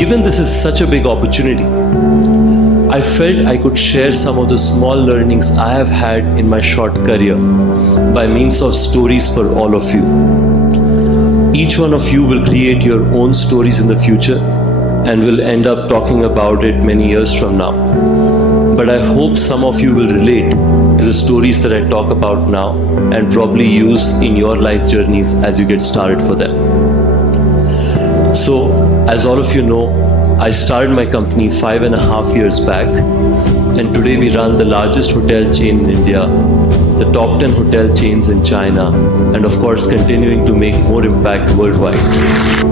Given this is such a big opportunity, I felt I could share some of the small learnings I have had in my short career by means of stories for all of you. Each one of you will create your own stories in the future and will end up talking about it many years from now. But I hope some of you will relate to the stories that I talk about now and probably use in your life journeys as you get started for them. So, as all of you know, I started my company 5.5 years back, and today we run the largest hotel chain in India, the top 10 hotel chains in China, and of course continuing to make more impact worldwide.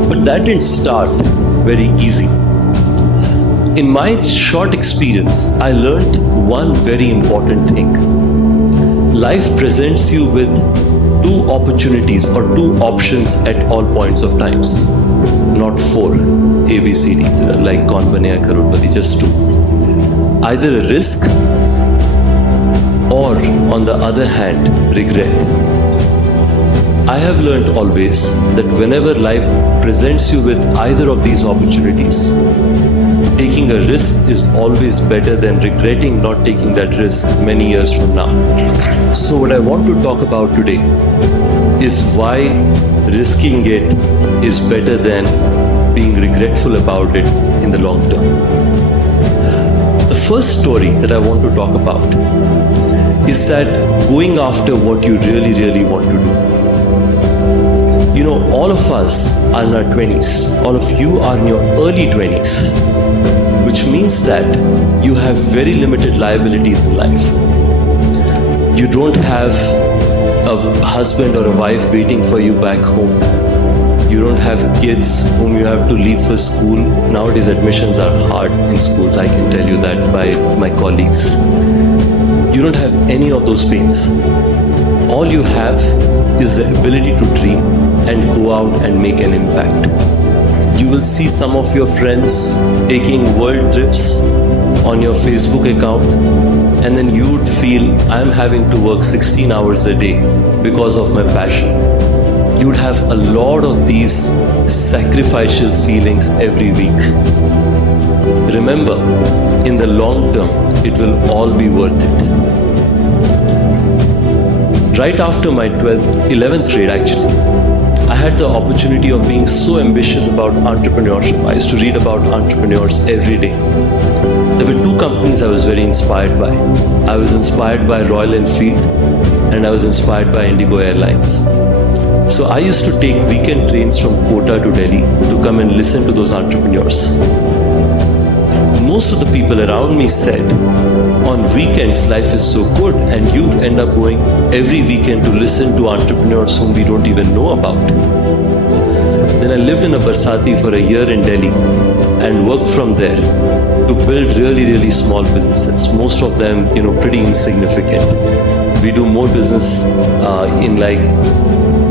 But that didn't start very easy. In my short experience, I learned one very important thing. Life presents you with two opportunities or two options at all points of times. Not four, A, B, C, D, like kaun banega crorepati, just two. Either a risk or, on the other hand, regret. I have learned always that whenever life presents you with either of these opportunities, taking a risk is always better than regretting not taking that risk many years from now. So what I want to talk about today is why risking it is better than being regretful about it in the long term. The first story that I want to talk about is that going after what you really want to do. You know, all of us are in our 20s, all of you are in your early 20s, which means that you have very limited liabilities in life. You don't have a husband or a wife waiting for you back home. You don't have kids whom you have to leave for school. Nowadays admissions are hard in schools, I can tell you that by my colleagues. You don't have any of those pains. All you have is the ability to dream and go out and make an impact. You will see some of your friends taking world trips on your Facebook account, and then you would feel, I'm having to work 16 hours a day because of my passion. You would have a lot of these sacrificial feelings every week. Remember, in the long term, it will all be worth it. Right after my 11th grade actually, I had the opportunity of being so ambitious about entrepreneurship. I used to read about entrepreneurs every day. There were two companies I was very inspired by. I was inspired by Royal Enfield and I was inspired by Indigo Airlines. So I used to take weekend trains from Kota to Delhi to come and listen to those entrepreneurs. Most of the people around me said, on weekends life is so good and you end up going every weekend to listen to entrepreneurs whom we don't even know about. Then I lived in a Barsati for a year in Delhi and worked from there to build really small businesses. Most of them, pretty insignificant. We do more business in like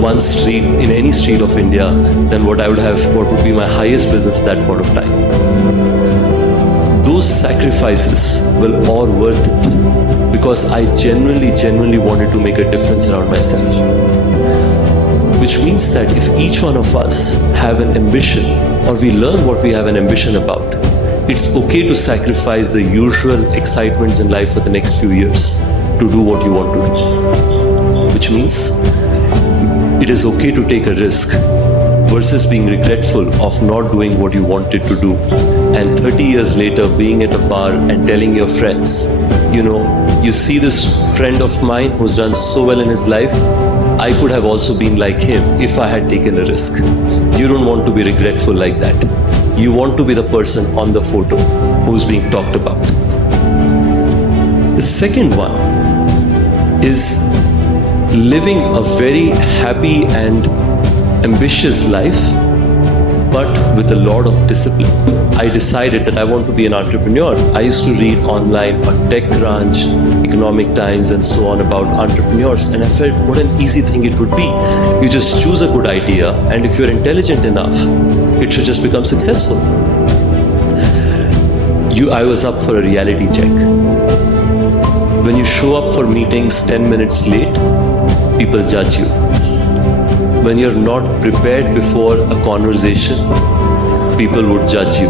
one street, in any street of India, than what would be my highest business at that point of time. Those sacrifices were all worth it because I genuinely wanted to make a difference around myself. Which means that if each one of us have an ambition, or we learn what we have an ambition about, it's okay to sacrifice the usual excitements in life for the next few years to do what you want to do. Which means it is okay to take a risk versus being regretful of not doing what you wanted to do. And 30 years later, being at a bar and telling your friends, you see this friend of mine who's done so well in his life, I could have also been like him if I had taken a risk. You don't want to be regretful like that. You want to be the person on the photo who's being talked about. The second one is living a very happy and ambitious life, but with a lot of discipline. I decided that I want to be an entrepreneur. I used to read online on TechCrunch, Economic Times and so on about entrepreneurs, and I felt what an easy thing it would be. You just choose a good idea, and if you're intelligent enough, it should just become successful. I was up for a reality check. When you show up for meetings 10 minutes late, people judge you. When you're not prepared before a conversation, people would judge you.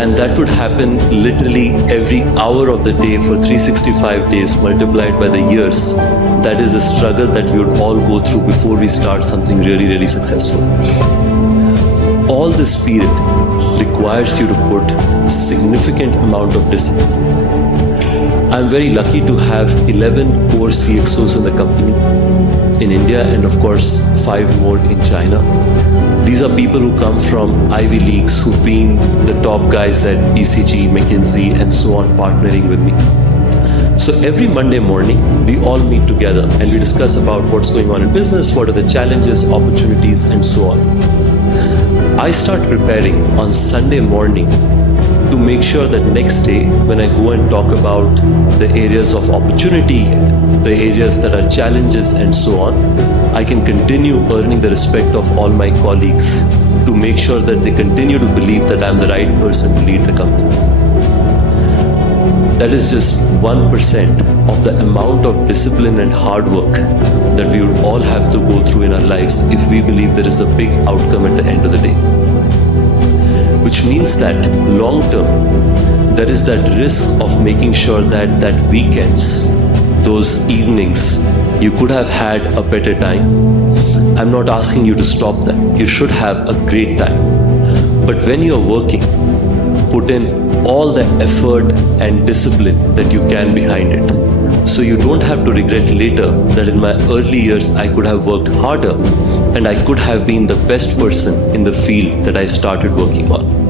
And that would happen literally every hour of the day for 365 days multiplied by the years. That is the struggle that we would all go through before we start something really, really successful. All this period requires you to put significant amount of discipline. I'm very lucky to have 11 core CXOs in the company in India and of course 5 more in China. These are people who come from Ivy Leagues, who've been the top guys at BCG, McKinsey and so on partnering with me. So every Monday morning, we all meet together and we discuss about what's going on in business, what are the challenges, opportunities and so on. I start preparing on Sunday morning to make sure that next day when I go and talk about the areas of opportunity, the areas that are challenges and so on, I can continue earning the respect of all my colleagues to make sure that they continue to believe that I'm the right person to lead the company. That is just 1% of the amount of discipline and hard work that we would all have to go through in our lives if we believe there is a big outcome at the end of the day. Which means that long term, there is that risk of making sure that weekends, those evenings, you could have had a better time. I'm not asking you to stop that. You should have a great time. But when you're working, put in all the effort and discipline that you can behind it. So you don't have to regret later that in my early years I could have worked harder and I could have been the best person in the field that I started working on.